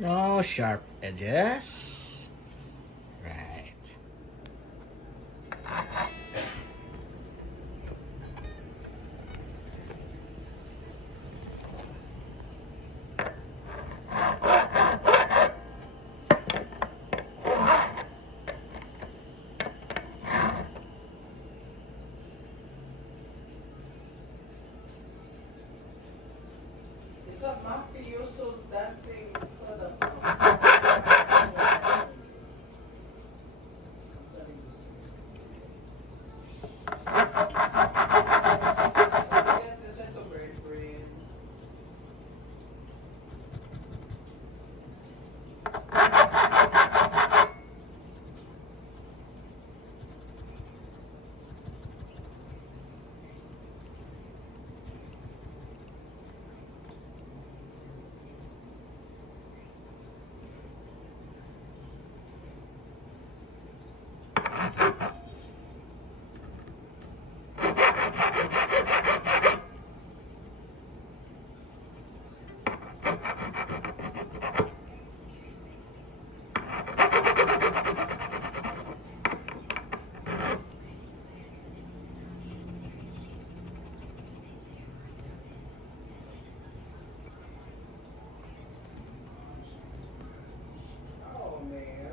No sharp edges. Right. It's a mafioso dancing sort of. Yes, it's like a bird brain. Oh man.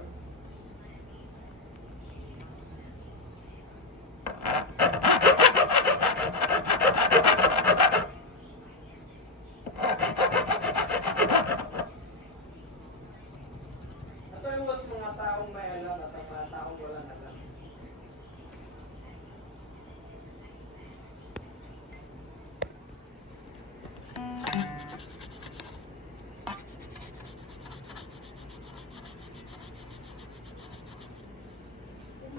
Ito yung was mga taong may alam at mga taong walang alam.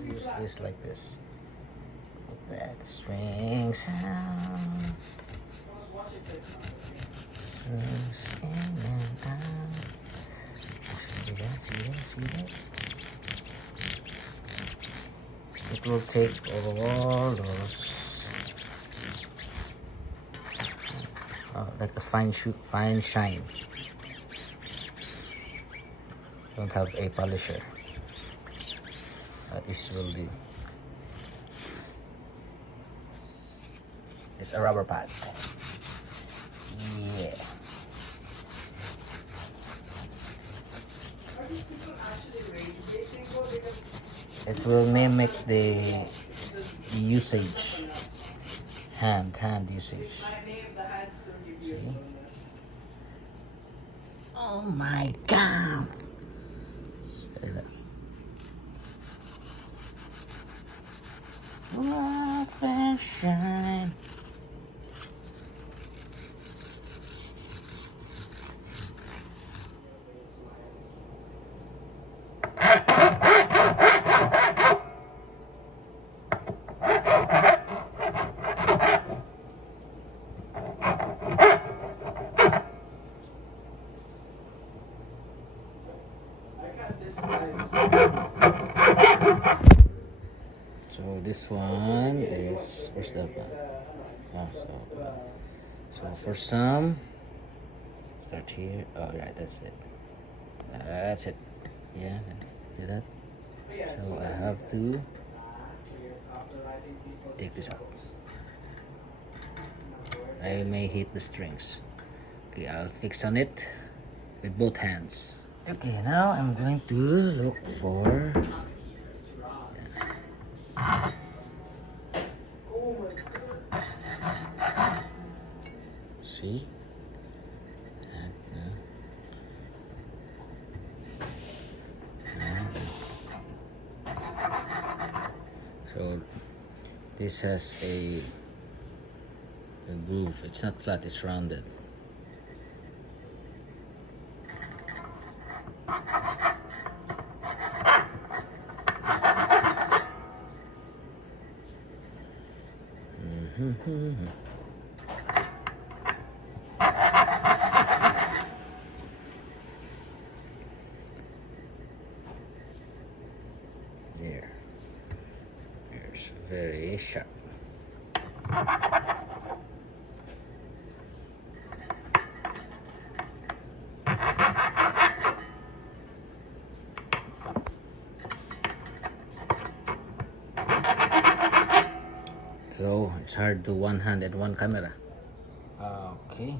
Use this like this. That string sound. See that? See that? See that? It will take all those, like a fine shine. Don't have a polisher. This will do. It's a rubber pad. Yeah. Are these people actually rage baiting or because It will mimic the usage, hand usage. my name the hands don't give you a See? bonus? Oh my god! Shine. I can't disguise So this one is, where's that one? So for some, start here. Oh right, that's it. That's it. Yeah, see that? So I have to take this out. I may hit the strings. Okay, I'll fix on it with both hands. Okay, now I'm going to look for. See? So this has a groove. It's not flat, it's rounded. There. It's very sharp. It's hard to one hand and one camera. Okay.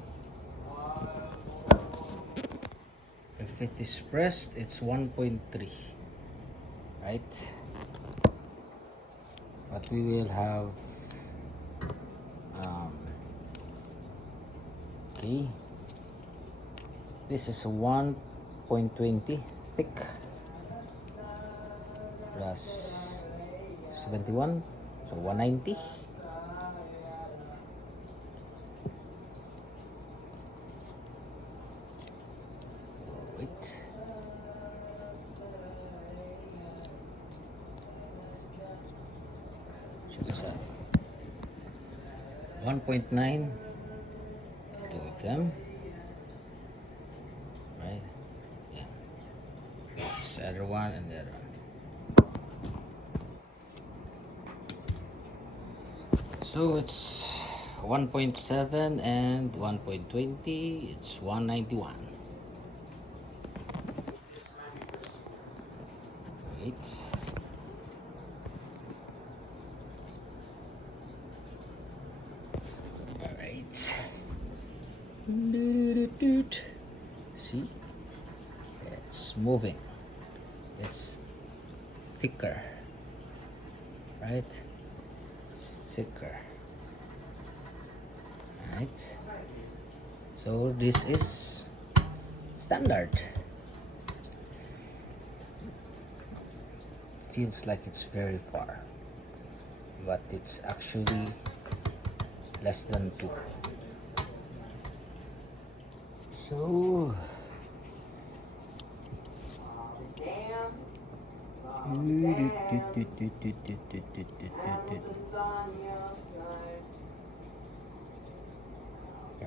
If it is pressed, it's 1.3, right? But we will have okay, this is a 1.20 thick plus 71, so 190. Wait. Check this out. 1.9, two of them, right? Yeah. It's the other one and the other one. So it's 1.7 and 1.20. It's 191. Wait. All right. See, it's moving. It's thicker, right? It's thicker, right? So this is standard. Feels like it's very far, but it's actually less than 2. So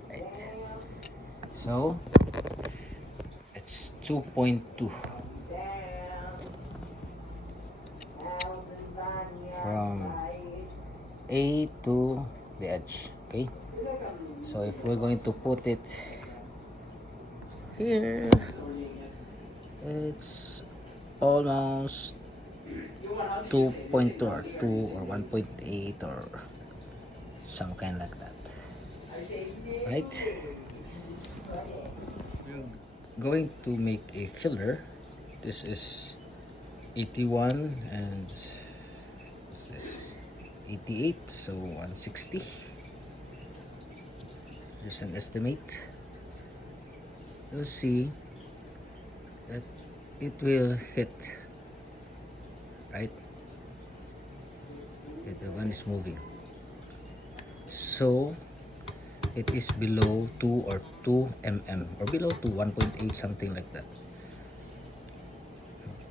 right. So it's 2.2 from A to the edge. Okay, so if we're going to put it here, it's almost 2.2 or 2 or 1.8 or some kind like that, right? We're going to make a filler. This is 81 and what's this, 88, so 160. There's an estimate. You'll see that it will hit, right? The one is moving, so it is below 2 or 2 mm or below to 1.8, something like that.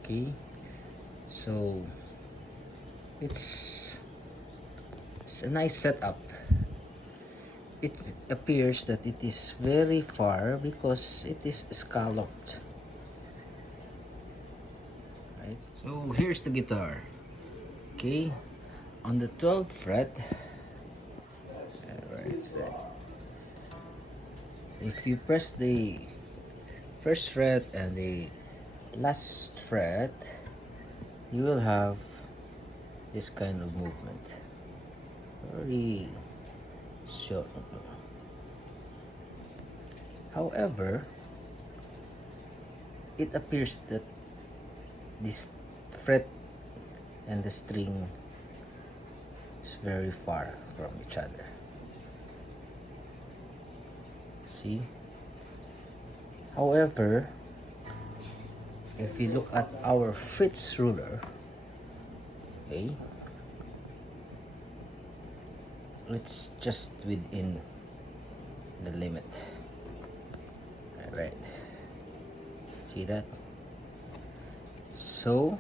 Okay, so it's a nice setup. It appears that it is very far because it is scalloped, right? So here's the guitar. Okay, on the 12th fret, where it's that, if you press the first fret and the last fret, you will have this kind of movement. Very short. However, it appears that this fret and the string is very far from each other. See? However, if you look at our Fritz ruler, okay, it's just within the limit. Right. See that? So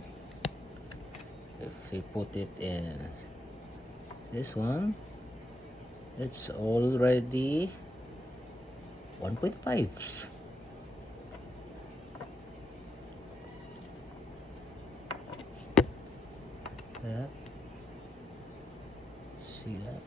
if we put it in this one, it's already 1.5. Yeah. See that?